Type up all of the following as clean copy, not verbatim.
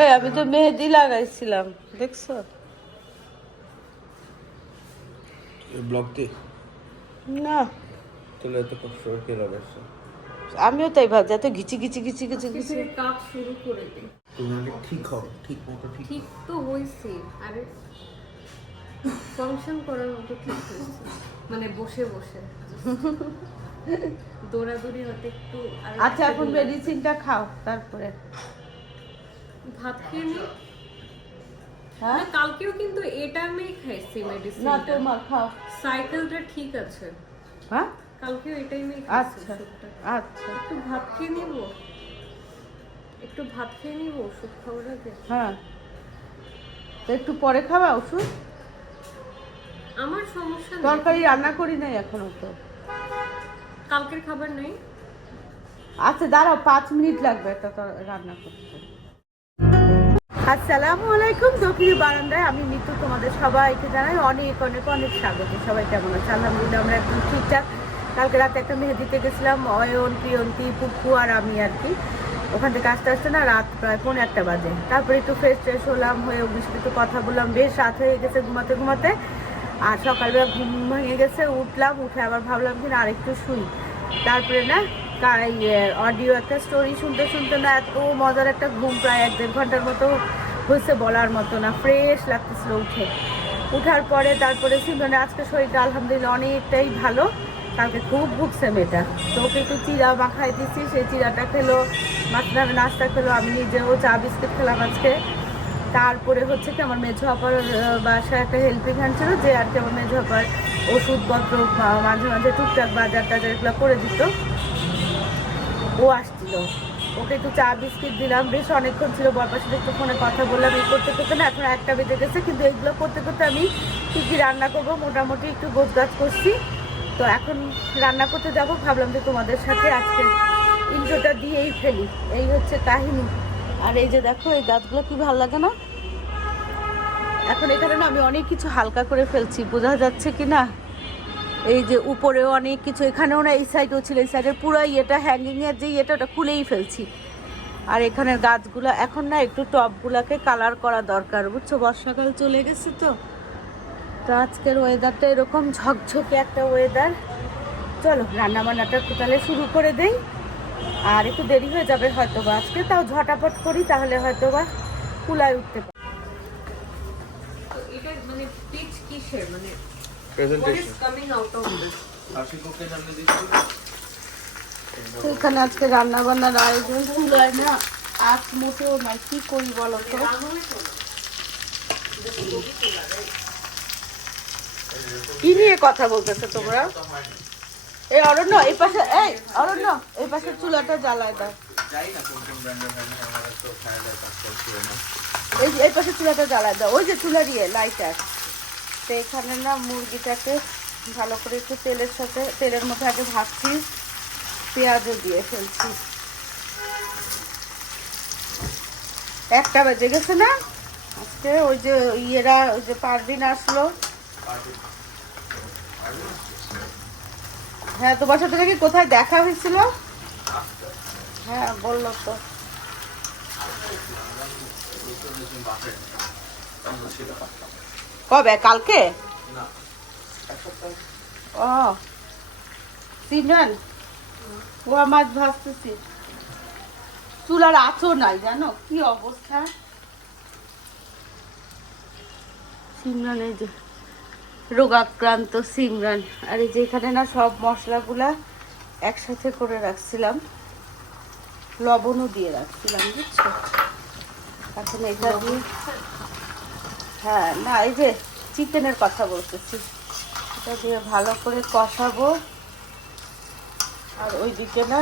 এই আমি তো মেহেদি লাগাইছিলাম, দেখছো? এই ব্লগটি না, তাহলে এত কষ্ট করে কে লাগাইছে? আমিও তাই ভাবছি, এত ঘিচি ঘিচি ঘিচি ঘিচি ঘিচি। কাজ শুরু করে দিই। তুমি আগে ঠিক হও, ঠিক মতো ঠিক ঠিক তো হয়েছে, আরে ফাংশন করার মতো ঠিক হয়েছে, মানে বসে বসে দৌড়াদৌড়ি হতে একটু আচ্ছা, এখন মেডিসিনটা খাও, তারপরে ভাত খেয়ে নি। হ্যাঁ কালকেও কিন্তু এটা আমি খাইছি না, মেডিসিনটা, তোমার খাও। সাইকেলটা ঠিক আছে। হ্যাঁ, কালকেও এটাই আমি খাইছি। আচ্ছা আচ্ছা, একটু ভাত খেয়ে নিব, একটু ভাত খেয়ে নিব ওষুধ খাওয়ার আগে। হ্যাঁ, তো একটু পরে খাবা ওষুধ। আমার সমস্যা নেই, তরকারি রান্না করি নাই এখনো তো। কালকের খাবার নেই। আচ্ছা দাঁড়াও, 5 মিনিট লাগবে এটা তো রান্না করতে। আসসালামু আলাইকুম, দক্ষিণী বারান্দায় আমি মিতু, তোমাদের সবাইকে জানাই অনেক অনেক অনেক স্বাগত। সবাই কেমন আছে? আলহামদুলিল্লাহ আমরা একদম ঠিকঠাক। কালকে রাতে একটা মেহেদিতে গেছিলাম, অয়ন, প্রিয়ন্তী, পুপু আর আমি আর কি। ওখান থেকে আসতে আসতে না রাত প্রায় 1:45 বাজে। তারপরে একটু ফ্রেশ হলাম, হয়ে ওর সাথে একটু কথা বললাম, বেশ রাত হয়ে গেছে ঘুমাতে ঘুমাতে। আর সকালবেলা ঘুম ভেঙে গেছে, উঠলাম, উঠে আবার ভাবলাম কি না আরেকটু শুই। তারপরে না অডিও একটা স্টোরি শুনতে শুনতে না এত মজার একটা ঘুম, প্রায় 1-1.5 ঘন্টার মতো হয়েছে, বলার মতো না। ফ্রেশ লাগতেছিল উঠার পরে তারপরে সিমরনে আজকে শরীরটা আলহামদুলিল্লাহ অনেকটাই ভালো। কালকে খুব ভুগছে মেয়েটা, তো ওকে একটু চিরা মাখাই দিচ্ছি, সেই চিরাটা খেলো, মাত্রা নাস্তা খেলো, আমি নিজেও চা বিস্কিট খেলাম আজকে। তারপরে হচ্ছে কি আমার মেঝো আপার বাসায় একটা হেল্পিং হ্যান্ড ছিল, যে আর কি আমার মেঝো আপার ওষুধপত্র মাঝে মাঝে টুকটাক বাজার টাজার এগুলো করে দিত। ও আসছিল, ওকে একটু চা বিস্কিট দিলাম, বেশ অনেকক্ষণ ছিল, বাবার সাথে একটু ফোনে কথা বললাম। এই করতে করতে না এখন 1টা বেজে গেছে, কিন্তু এইগুলো করতে করতে আমি কী কী রান্না করবো মোটামুটি একটু গোছগাছ করছি। তো এখন রান্না করতে যাব, ভাবলাম যে তোমাদের সাথে আজকে ইন্ট্রোটা দিয়েই ফেলি। এই হচ্ছে কাহিনী। আর এই যে দেখো, এই গাছগুলো কি ভালো লাগে না? এখন এখানে না আমি অনেক কিছু হালকা করে ফেলছি, বোঝা যাচ্ছে কি না? এই যে উপরেও অনেক কিছু, এখানেও না, এই সাইডেও ছিল, এই সাইডের পুরো ইয়েটা হ্যাঙ্গিংয়ের যে ইয়েটা ওটা খুলেই ফেলছি। আর এখানের গাছগুলো এখন না একটু টবগুলোকে কালার করা দরকার, বুঝছো? বর্ষাকাল চলে গেছে তো। তো আজকের ওয়েদারটা এরকম ঝকঝকে একটা ওয়েদার। চলো রান্না বান্নাটা তাহলে শুরু করে দেই। আর একটু দেরি হয়ে যাবে হয়তো বা আজকে, তাও ঝটাপট করি, তাহলে হয়তো বা কুলায় উঠতে পারি। তো এটা মানে পিচ কিসের, মানে presentation coming out of this? আশিককে জানিয়ে দিচ্ছি। তো এখানে আজকে রান্না বান্নার আয়োজন চুলায় না আজ মোটেও নাই, কি করি বলো তো? কি নিয়ে কথা বলতেছো তোমরা? এই অরণ্য, এই পাশে, এই অরণ্য, এই পাশে চুলাটা জ্বালায় দাও। এই পাশে চুলাটা জ্বালায় দাও, ওই যে চুলা দিয়ে লাইটার। তো এখানে না মুরগিটাকে ভালো করে একটু তেলের সাথে, তেলের মধ্যে আগে ভাজছি, পেঁয়াজও দিয়ে ফেলছি। 1টা বেজে গেছে না আজকে? ওই যে ইয়েরা, ওই যে পারদিন আসলো। হ্যাঁ, তোমার সাথে নাকি কোথায় দেখা হয়েছিল? হ্যাঁ বললো তো। কবে? কালকে? ও সিমরান, পোয়া মাছ ভাজতেছি, চুলার আঁচও নাই, জানো কি অবস্থা। সিমরান, এই যে রোগাক্রান্ত সিমরান। আর এই যে এখানে না সব মশলাগুলা একসাথে করে রাখছিলাম, লবণও দিয়ে রাখছিলাম, বুঝছো? এখন এটা দিয়ে, হ্যাঁ না, এই যে চিকেনের কথা বলতেছি, এটা দিয়ে ভালো করে কষাবো। আর ওইদিকে না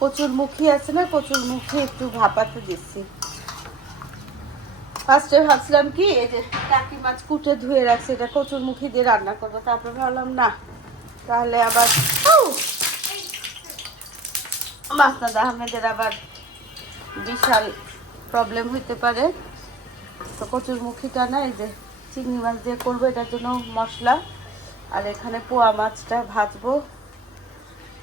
কচুর মুখী আছে না, কচুর মুখী একটু ভাপাতে দিচ্ছি। ফার্স্টে ভাবছিলাম কি এই যে টাকি মাছ কুটে ধুয়ে রাখছি, এটা কচুর মুখী দিয়ে রান্না করবো, তারপরে ভাবলাম না, তাহলে আবার মাসনাদ আহমেদের আবার বিশাল প্রবলেম হইতে পারে। তো কচুর মুখীটা না এই যে চিংড়ি মাছ দিয়ে করবো, এটার জন্য মশলা। আর এখানে পোয়া মাছটা ভাজবো।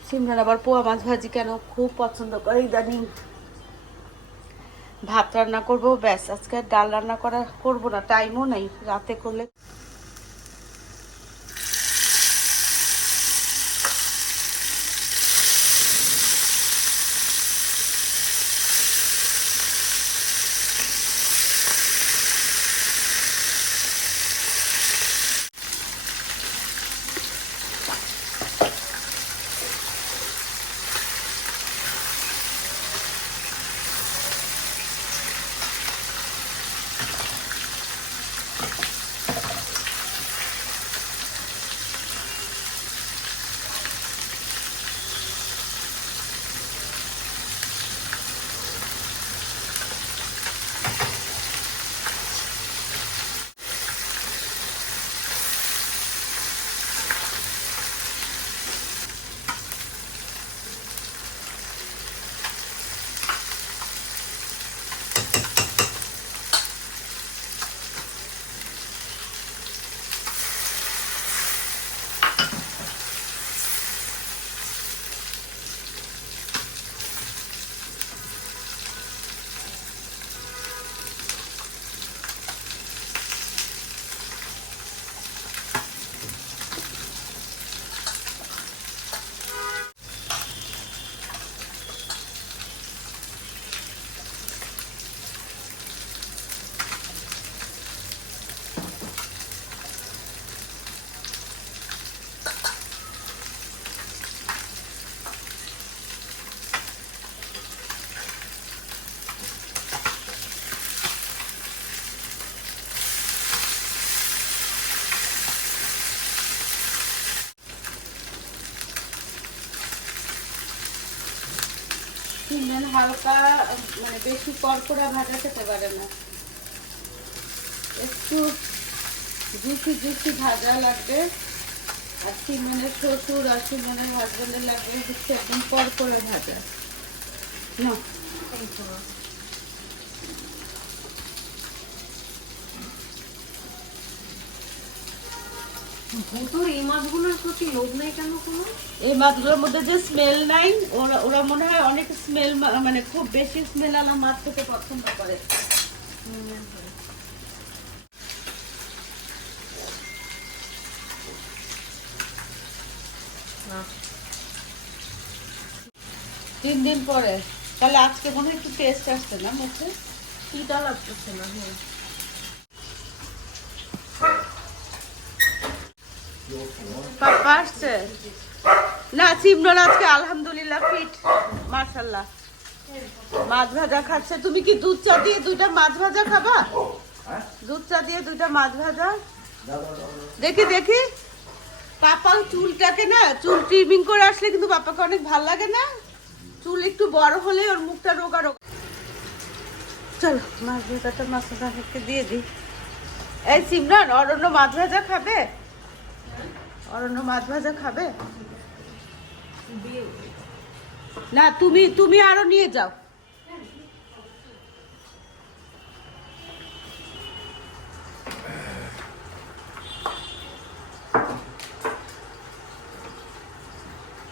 সিমরান আবার পোয়া মাছ ভাজি কেন খুব পছন্দ করে ইদানিং। ভাত রান্না করবো, ব্যাস। আজকে আর ডাল রান্না করবো না, টাইমও নেই, রাতে করলে। সিমেন হালকা, মানে বেশি কড়কড়া ভাজা খেতে পারে না, একটু জুসি জুসি ভাজা লাগবে। আর সিমেনের শ্বশুর আর সিমেনের হাজবেন্ডের লাগবে হচ্ছে একদম কড়কড়া ভাজা। না ভূতুর এই মাছগুলোর প্রতি লোভ নেই কেন কোনো? এই মাছগুলোর মধ্যে যে স্মেল নাই, ওরা ওরা মনে হয় অনেক স্মেল, মানে খুব বেশি স্মেল আলা মাছ খেতে পছন্দ করে। না, 3 দিন পরে, তাহলে আজকে মনে হয় একটু টেস্ট আসছে না মুখে। তিতা লাগতেছে না। হ্যাঁ, পাপা আসছে না? সিমরন আজকে আলহামদুলিল্লাহ ফিট, মাশাআল্লাহ। মাছ ভাজা খাচ্ছে। তুমি কি দুধ চা দিয়ে 2টা মাছ ভাজা খাবা? দুধ চা দিয়ে 2টা মাছ ভাজা। দেখি দেখি পাপার চুলটাকে না, চুল ট্রিমিং করে আসলে কিন্তু পাপাকে অনেক ভাল লাগে না? চুল একটু বড় হলে ওর মুখটা রোগা রোগা। চলো মাছ ভাজাটা মাছটাকে দিয়ে দিই। এই সিমরন, অরণ্য মাছ ভাজা খাবে? অরণ্য মাছ ভাজা খাবে না? তুমি তুমি আরো নিয়ে যাও।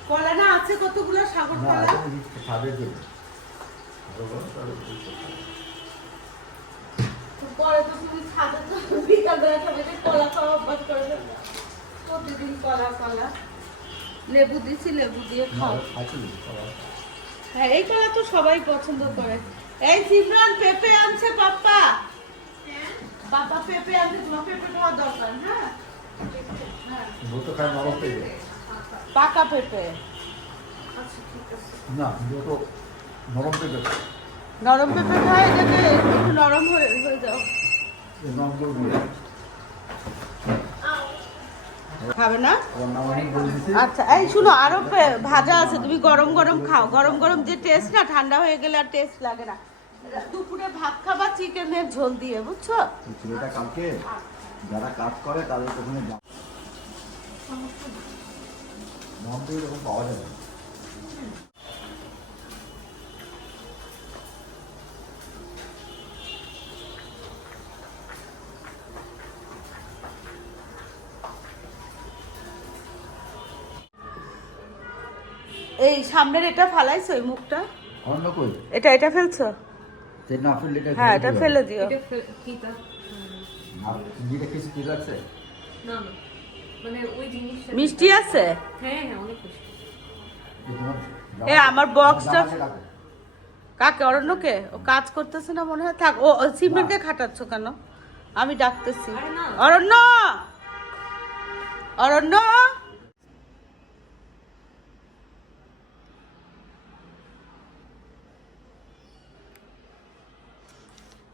কলা না আছে কতগুলো, সাগর কলা। পরে তো তুমি ছাদে তো বিকালবেলা সবাইকে কলা খাওয়া অভ্যাস করে দেবে। প্রতিদিন কলা কলা, লেবু দিছি, লেবু দিয়ে খাও। হ্যাঁ, এই কলা তো সবাই পছন্দ করে। এই সিমরান, পেঁপে আনছে পাপা। পাপা পেঁপে আনছে, তোমার পেঁপে খাওয়া দরকার। হ্যাঁ, পাকা পেঁপে। আচ্ছা ঠিক আছে। নরম পেঁপে খায়, এটাকে একটু নরম হয়ে যাও। খাবে না? আচ্ছা, এই শুনো, আরো ভাজা আছে, তুমি গরম গরম খাও। গরম গরম যে টেস্ট না, ঠান্ডা হয়ে গেলে আর টেস্ট লাগে না। দুপুরে ভাত খাবা চিকেনের ঝোল দিয়ে, বুঝছো? ছেলেটা কালকে যারা কাজ করে তাদের ওখানে নাম দিয়ে এরকম পাওয়া যাবে। এই সামনের এটা ফালাইছো, এই মুখটা, অন্য কই এটা এটা ফেলছো? সেটা ফেলে হ্যাঁ এটা ফেলে দিও। এটা কি তা চিংড়িটা কিছু কি লাগছে? না না মানে ওই জিনিসটা মিষ্টি আছে? হ্যাঁ হ্যাঁ অনেক খুশি এ আমার বক্সটা জামাইকে ডাকো। কাকে? অরণ্যকে? ও কাজ করতেছে না মনে হয়। থাক, ও সিমরনকে খাটাচ্ছ কেন? আমি ডাকতেছি। আরে না। অরণ্য, অরণ্য,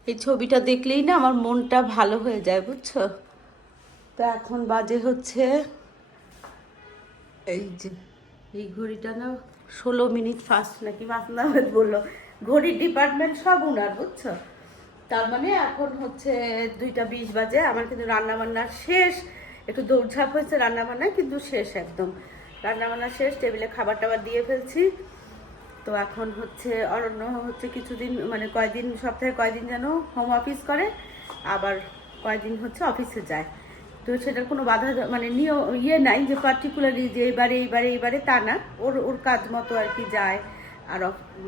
এই ছবিটা দেখলেই না আমার মনটা ভালো হয়ে যায়, বুঝছো? তো এখন বাজে হচ্ছে এই যে, এই ঘড়িটা না 16 মিনিট ফাস্ট নাকি মাসনাবাদ বললো। ঘড়ির ডিপার্টমেন্ট সব উনার, বুঝছো? তার মানে এখন হচ্ছে 2টা 20 বাজে। আমার কিন্তু রান্না বান্না শেষ, একটু দৌড়ঝাঁপ হয়েছে রান্না বান্নায়, কিন্তু শেষ একদম। রান্না বান্না শেষ, টেবিলে খাবার টাবার দিয়ে ফেলছি। তো এখন হচ্ছে অরণ্য হচ্ছে কিছুদিন মানে কয়দিন, সপ্তাহে কয়দিন যেন হোম অফিস করে, আবার কয়দিন হচ্ছে অফিসে যায়। তো সেটার কোনো বাধা মানে ইয়ে নাই যে পার্টিকুলারলি যে এইবারে তা না, ওর ওর কাজ মতো আর কি যায়, আর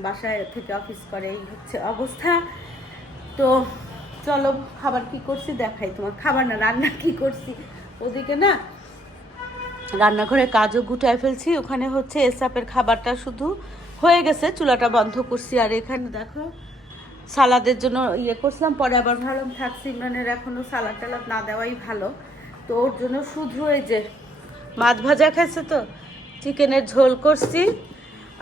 বাসায় থেকে অফিস করে, এই হচ্ছে অবস্থা। তো চলো খাবার কি করছি দেখাই তোমার। খাবার না, রান্না কি করছি। ওদিকে না রান্নাঘরে কাজও গুটায় ফেলছি, ওখানে হচ্ছে এসাপের খাবারটা শুধু হয়ে গেছে, চুলাটা বন্ধ করছি। আর এখানে দেখো সালাদের জন্য ইয়ে করছিলাম, পরে আবার ভাবলাম থাক, সিমরানের এখনও সালাদ টালাদ না দেওয়াই ভালো। তো ওর জন্য শুধু এই যে মাছ ভাজা খাইছে, তো চিকেনের ঝোল করছি।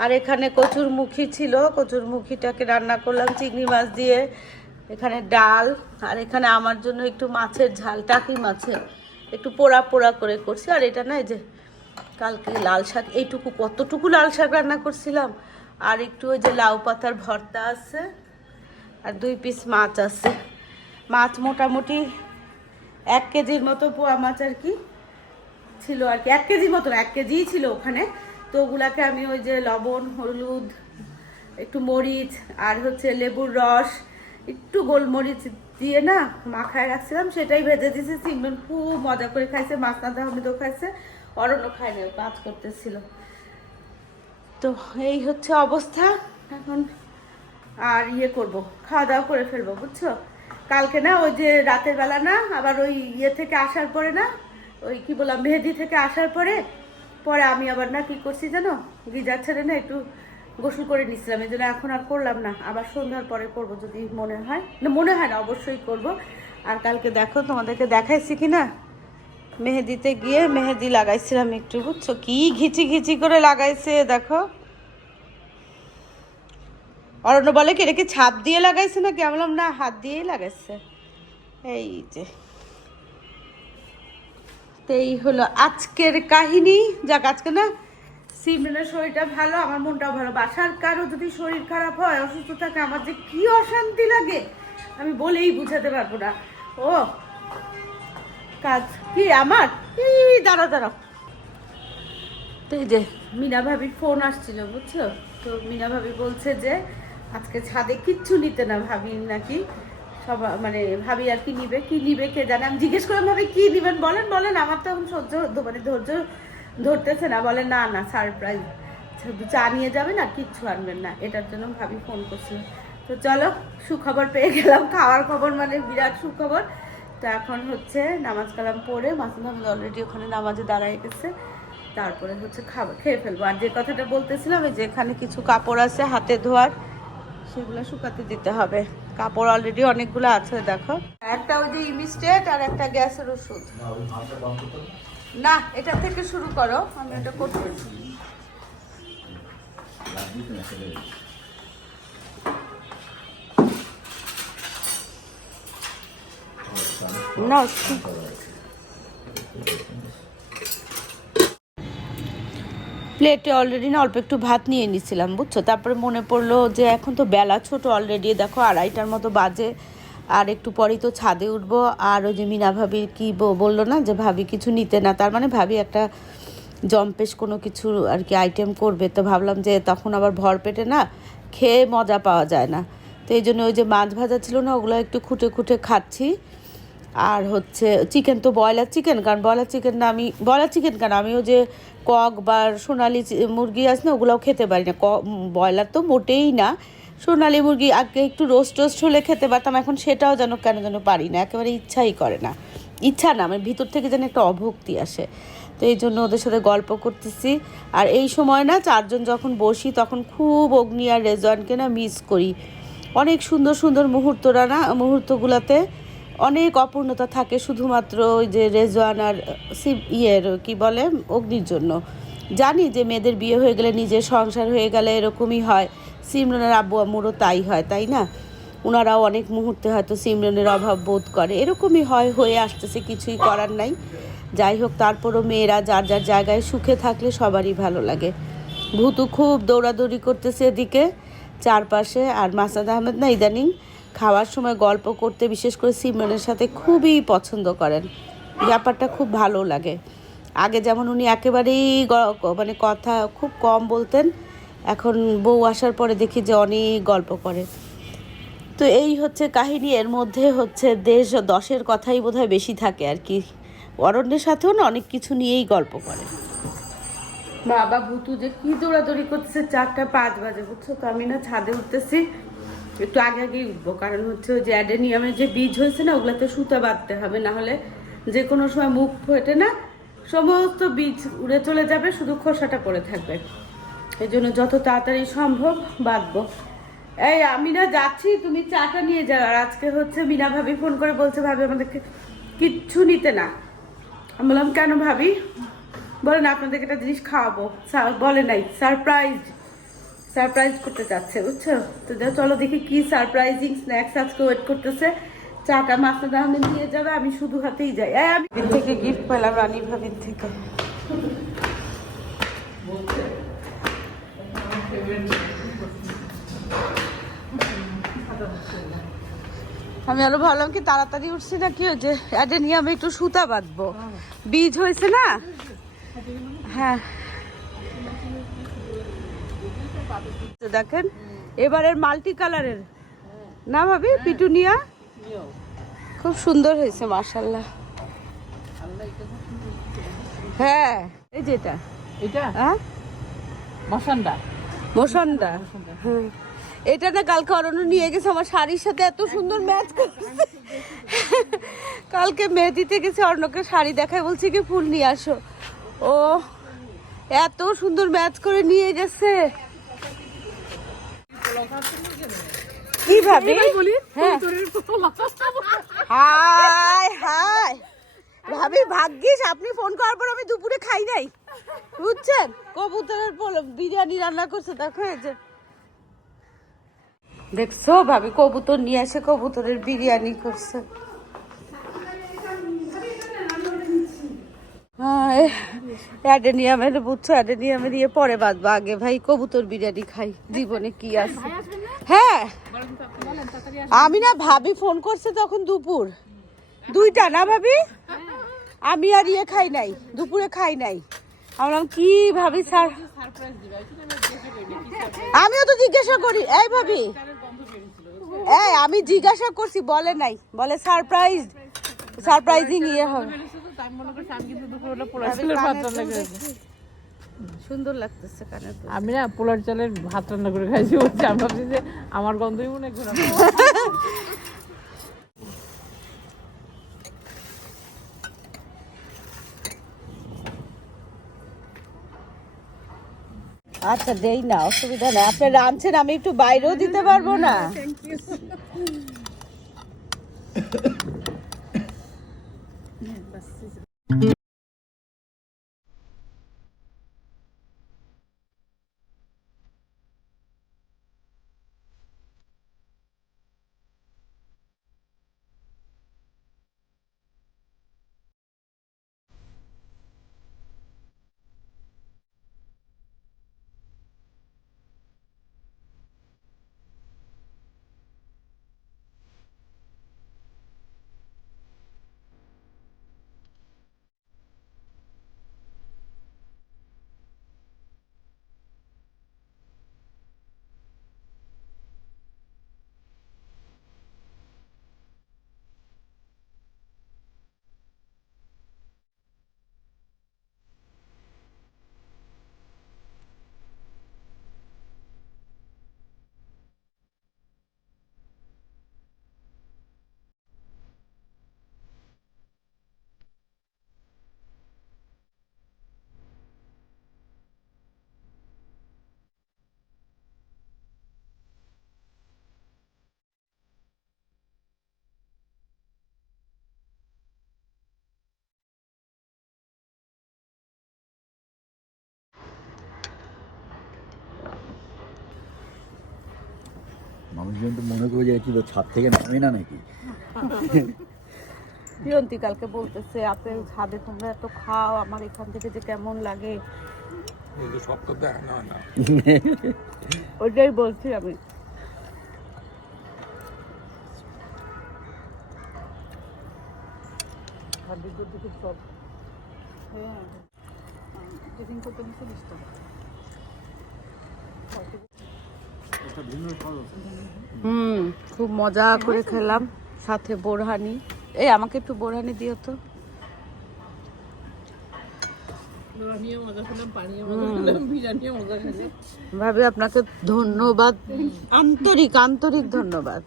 আর এখানে কচুরমুখী ছিল, কচুরমুখীটাকে রান্না করলাম চিংড়ি মাছ দিয়ে। এখানে ডাল, আর এখানে আমার জন্য একটু মাছের ঝাল, টাকি মাছের একটু পোড়া পোড়া করে করছি। আর এটা না এই যে কালকে লাল শাক, এইটুকু কতটুকু লাল শাক রান্না করছিলাম। আর একটু ওই যে লাউ পাতার ভর্তা আছে, আর 2 পিস মাছ আছে। মাছ মোটামুটি 1 কেজির মতো পোয়া মাছ আর কি ছিল আর কি। 1 কেজির মতো না, 1 কেজিই ছিল ওখানে। তো ওগুলাকে আমি ওই যে লবণ, হলুদ, একটু মরিচ, আর হচ্ছে লেবুর রস, একটু গোলমরিচ দিয়ে না মাখায় রাখছিলাম, সেটাই ভেজে দিয়েছি। সিমরন খুব মজা করে খাইছে, মাসনাদ আহমেদও খাইছে, অরণ্য খায় না, কাজ করতেছিল। তো এই হচ্ছে অবস্থা এখন। আর ইয়ে করব, খাওয়া দাওয়া করে ফেলবো, বুঝছো? কালকে না ওই যে রাতের বেলা না আবার ওই ইয়ে থেকে আসার পরে না, ওই কি বললাম মেহেদি থেকে আসার পরে পরে আমি আবার না কি করছি জানো, গিজার ছেড়ে না একটু গোসল করে নিচ্ছিলাম। এই জন্য এখন আর করলাম না, আবার সন্ধ্যার পরে করব যদি মনে হয়। না মনে হয় না, অবশ্যই করব। আর কালকে দেখো তোমাদেরকে দেখাইছি কি না, মেহেদিতে গিয়ে মেহেদি লাগাইছিলাম একটু, বুঝছো? কি ঘিচি ঘিচি করে লাগাইছে দেখো। অরণ্য বলে কি এটা কি ছাপ দিয়ে লাগাইছে নাকি? আমি বললাম না, হাত দিয়েই লাগাইছে। এই যে, তো এই হলো আজকের কাহিনী। যাক, আজকে না সিমরানের শরীরটা ভালো, আমার মনটাও ভালো। বাসার কারো যদি শরীর খারাপ হয়, অসুস্থ থাকে, আমার যে কি অশান্তি লাগে আমি বলেই বুঝাতে পারবো না। ও কাজ কি আমার, দাঁড়াও দাঁড়াও। তো এই যে মিনা ভাবির ফোন আসছিল, বুঝছো? তো মিনা ভাবি বলছে যে আজকে ছাদে কিচ্ছু নিতে না, ভাবি নাকি সব মানে ভাবি আর কি নিবে কে জানে। আমি জিজ্ঞেস করলাম ভাবি কি নিবেন বলেন বলেন, আমার তো এখন মানে ধৈর্য ধরতেছে না। বলে না না সারপ্রাইজ, শুধু চা নিয়ে যাবেন আর কিচ্ছু আনবেন না। এটার জন্য ভাবি ফোন করছিল। তো চলো সুখবর পেয়ে গেলাম, খাওয়ার খবর মানে বিরাট সুখবর। তো এখন হচ্ছে নামাজ কালাম পড়ে, মাসুদ অলরেডি ওখানে নামাজে দাঁড়ায় গেছে, তারপরে হচ্ছে খাবার খেয়ে ফেলবো। আর যে কথাটা বলতেছিলাম, যে এখানে কিছু কাপড় আছে হাতে ধোয়ার, সেগুলো শুকাতে দিতে হবে। কাপড় অলরেডি অনেকগুলো আছে দেখো। একটা ওই যে ইমিস্টেট, আর একটা গ্যাসের ওষুধ। না, ওই ভাতটা বন্ধ করতে হবে। না, এটা থেকে শুরু করো, আমি এটা করতেছি। লাগবে তো না, চলে যাবে। না প্লেটে অলরেডি না অল্প একটু ভাত নিয়ে নিছিলাম, বুঝছো? তারপরে মনে পড়লো যে এখন তো বেলা ছোট, অলরেডি দেখো 2:30টার মতো বাজে, আর একটু পরেই তো ছাদে উঠবো। আর ওই যে মিনা ভাবি কি বললো না যে ভাবি কিছু নিতে না, তার মানে ভাবি একটা জম্পেশ কোনো কিছু আর কি আইটেম করবে। তো ভাবলাম যে তখন আবার ভর পেটে না খেয়ে মজা পাওয়া যায় না। তো এই জন্য ওই যে মাছ ভাজা ছিল না, ওগুলো একটু খুঁটে খুঁটে খাচ্ছি। আর হচ্ছে চিকেন তো ব্রয়লার চিকেন, কারণ ব্রয়লার চিকেন কেন আমিও যে কক বা সোনালি মুরগি আছে না, ওগুলোও খেতে পারি না। ব্রয়লার তো মোটেই না, সোনালী মুরগি আগে একটু রোস্ট টোস্ট হলে খেতে পারতাম, এখন সেটাও যেন কেন যেন পারি না, একেবারে ইচ্ছাই করে না। ইচ্ছা না, আমার ভিতর থেকে যেন একটা অভক্তি আসে। তো এই জন্য ওদের সাথে গল্প করতেছি। আর এই সময় না চারজন যখন বসি তখন খুব অগ্নি আর রেজওয়ানকে না মিস করি। অনেক সুন্দর সুন্দর মুহূর্তগুলোতে অনেক অপূর্ণতা থাকে শুধুমাত্র ওই যে রেজওয়ান আর কি বলে অগ্নির জন্য। জানি যে মেয়েদের বিয়ে হয়ে গেলে নিজের সংসার হয়ে গেলে এরকমই হয়, সিমরনের আব্বু আম্মুরও তাই হয়, তাই না? ওনারাও অনেক মুহূর্তে হয়তো সিমরনের অভাব বোধ করে, এরকমই হয়ে আসতেছে, কিছুই করার নাই। যাই হোক, তারপরও মেয়েরা যার যার জায়গায় সুখে থাকলে সবারই ভালো লাগে। ভূতু খুব দৌড়াদৌড়ি করতেছে এদিকে চারপাশে, আর মাসাদ আহমেদ না ইদানিং খাওয়ার সময় গল্প করতে বিশেষ করে সিমরনের সাথে খুবই পছন্দ করেন। ব্যাপারটা খুব ভালো লাগে। আগে যেমন উনি একেবারেই মানে কথা খুব কম বলতেন, এখন বউ আসার পরে দেখি যে অনেক গল্প করে। তো এই হচ্ছে কাহিনী। এর মধ্যে হচ্ছে দেশ দশের কথাই বোধহয় বেশি থাকে আর কি। অরণ্যের সাথেও না অনেক কিছু নিয়েই গল্প করে। বাবা ভূতু যে কি দৌড়াদৌড়ি করতেছে, 4:05 বাজে, বুঝছো তো? আমি না ছাদে উঠতেছি, একটু আগে আগেই উঠবো, কারণ হচ্ছে ওই যে অ্যাডেনিয়ামের যে বীজ হয়েছে না, ওগুলাতে সুতা বাঁধতে হবে, না হলে যে কোনো সময় মুখ ফেটে না সমস্ত বীজ উড়ে চলে যাবে, শুধু খোসাটা পড়ে থাকবে। এই জন্য যত তাড়াতাড়ি সম্ভব বাঁধবো। এই আমি না যাচ্ছি, তুমি চাটা নিয়ে যাও। আর আজকে হচ্ছে মিনা ভাবি ফোন করে বলছে ভাবি আমাদেরকে কিচ্ছু নিতে না। আমি বললাম কেন ভাবি? বলেন আপনাদেরকে একটা জিনিস খাওয়াবো, বলে নাই, সারপ্রাইজ করতে চাচ্ছে, বুঝছো তো? চলো দেখি কি সারপ্রাইজিং স্ন্যাক্স আজকে ওয়েট করতেছে। চাটা মাসুদ আহমেদ নিয়ে যাবে, আমি শুধু হাতেই যাই। আমি থেকে গিফট পেলাম রানী ভাবির থেকে। আমি আরো ভাবলাম কি তাড়াতাড়ি উঠছি না, কি হয়েছে অ্যাডেনিয়ামে একটু সুতা বাঁধবো, বীজ হয়েছে না। হ্যাঁ দেখেন এবারের মাল্টি কালারের না ভাবি, পিটুনিয়া খুব সুন্দর হয়েছে মাশাআল্লাহ। হ্যাঁ এই যেটা, এটা হ্যাঁ মশানদা মোশনটা, হ্যাঁ এটা না কালকে অরণ্য নিয়ে গেছে, আমার শাড়ির সাথে এত সুন্দর ম্যাচ করছে। কালকে মেহেদিতে গেছে, অর্ণকে শাড়ি দেখায়, বলছি কি ফুল নিয়ে আসো, ও এত সুন্দর ম্যাচ করে নিয়ে গেছে। কি ভাবি? হ্যাঁ হাই হাই ভাবি, ভাগ্যিস আপনি ফোন করার পর আমি দুপুরে খাই নাই, বুঝছেন? কবুতরের বিরিয়ানি রান্না করছে, দেখো এই যে দেখছো ভাবি, কবুতর নিয়ে এসে কবুতরের বিরিয়ানি করছে। অ্যাডেনিয়ামের বুঝছো, অ্যাডেনিয়ামের দিয়ে পরে বাঁধবো, আগে ভাই কবুতর বিরিয়ানি খাই, জীবনে কি আছে। হ্যাঁ আমি না ভাবি ফোন করছে তখন দুপুর 2টা না ভাবি, আমি আর ইয়ে খাই নাই, দুপুরে খাই নাই। আমরা কি ভাবি স্যার, আমিও তো জিজ্ঞাসা করি, এই ভাবি এই আমি জিজ্ঞাসা করছি, বলে নাই, বলে সারপ্রাইজিং ইয়ে হবে। সুন্দর লাগতেছে কানে। আমি না পোলার চালের ভাত রান্না করে খাইছি, বলছি আমি ভাবছি যে আমার গন্ধই মনে হয়। আচ্ছা দেই না, অসুবিধা নেই, আপনি রাঁধছেন, আমি একটু বাইরেও দিতে পারবো না। মানুষজন তো মনে করে যে কি ছাদ থেকে নামে না নাকি। প্রিয়ন্তি কালকে বলতেছে আপেল ছাদে তোমরা এত খাও, আমার এখান থেকে যে কেমন লাগে। সব কথা না না ওইটাই বলছি আমি। খুব মজা করে খেলাম, সাথে বোরহানি। এই আমাকে একটু বোরহানি দিও তো। ভাবি আপনাকে ধন্যবাদ, আন্তরিক আন্তরিক ধন্যবাদ।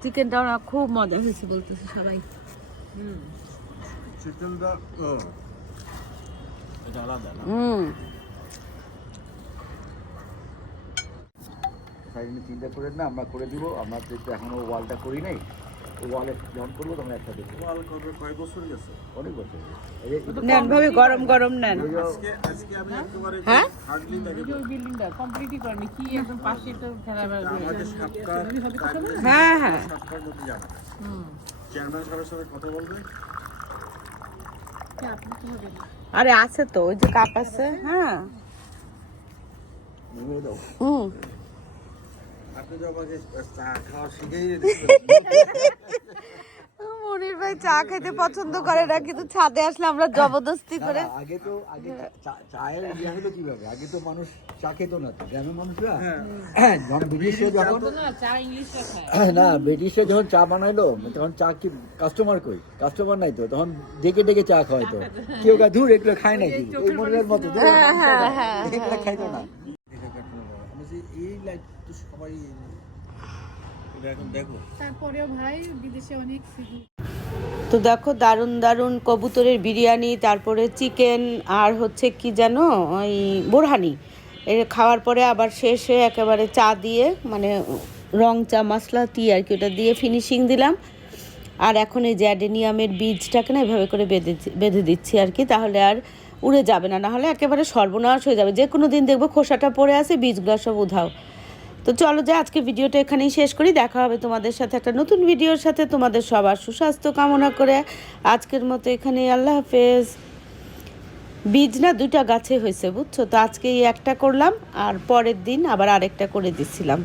চিকেনটা না খুব মজা হয়েছে বলতেছে সবাই। চিকেনটা এটা আলাদা না। সাইডে চিন্তা করেন না, আমরা করে দিব। আমরা তো এখনো ওয়ালটা করি নাই, ওয়ালে যখন করবো তখন একটা দেখবো। ওয়াল করবে কয়েক বছর গেছে, অনেক বছর নেন ভাবি, গরম গরম নেন। আজকে আমি একেবারে হ্যাঁ হার্ডলি তাকে বিল্ডিংটা কমপ্লিটই করেনি কি একদম পাশে তো খেলাবার আমাকে সপ্তাহ হ্যাঁ হ্যাঁ সপ্তাহের মধ্যে যাবে। চেয়ারম্যান সাহেবের সাথে কথা বলবে। আরে আছে তো, ওই যে কাপ আছে। হ্যাঁ নিয়ে দাও। আপনি তো আমাকে চা খাওয়া শিখেই মনির ভাই চা খেতে পছন্দ করে না, কিন্তু ছাদে আসলে আমরা জবরদস্তি করে। আগে চায়ের ইয়ে হলো কিভাবে, আগে তো মানুষ চা খেত না, তো গ্রামের মানুষরা যখন ব্রিটিশে যখন চা ইংলিশটা খায় না ব্রিটিশে যখন চা বানাইলো তখন চা কি কাস্টমার নাই, তো তখন ডেকে ডেকে চা খাওয়াইতো। কেউ ধুর এগুলো খায় নাকি, এই মনের মতো এগুলো খাইতো না। এই লাইট তো সবাই এখন দেখো। তারপরেও ভাই বিদেশে অনেক তো দেখো দারুণ দারুণ কবুতরের বিরিয়ানি, তারপরে চিকেন, আর হচ্ছে কি জানো ওই বোরহানি। এর খাওয়ার পরে আবার শেষে একেবারে চা দিয়ে, মানে রং চা মশলা টি আর কি, ওটা দিয়ে ফিনিশিং দিলাম। আর এখন এই যে অ্যাডেনিয়ামের বীজটাকে না এভাবে করে বেঁধে দিচ্ছি আর কি, তাহলে আর উড়ে যাবে না, নাহলে একেবারে সর্বনাশ হয়ে যাবে। যে কোনো দিন দেখবো খোসাটা পড়ে আছে, বীজগুলো সব উধাও। তো চলো যে আজকে ভিডিওটা এখানেই শেষ করি। দেখা হবে তোমাদের সাথে একটা নতুন ভিডিওর সাথে। তোমাদের সবার সুস্বাস্থ্য কামনা করে আজকের মতো এখানেই, আল্লাহ হাফেজ। বীজ না 2টা গাছে হয়েছে বুঝছো, তো আজকে একটা করলাম আর পরের দিন আবার আরেকটা করে দিচ্ছিলাম।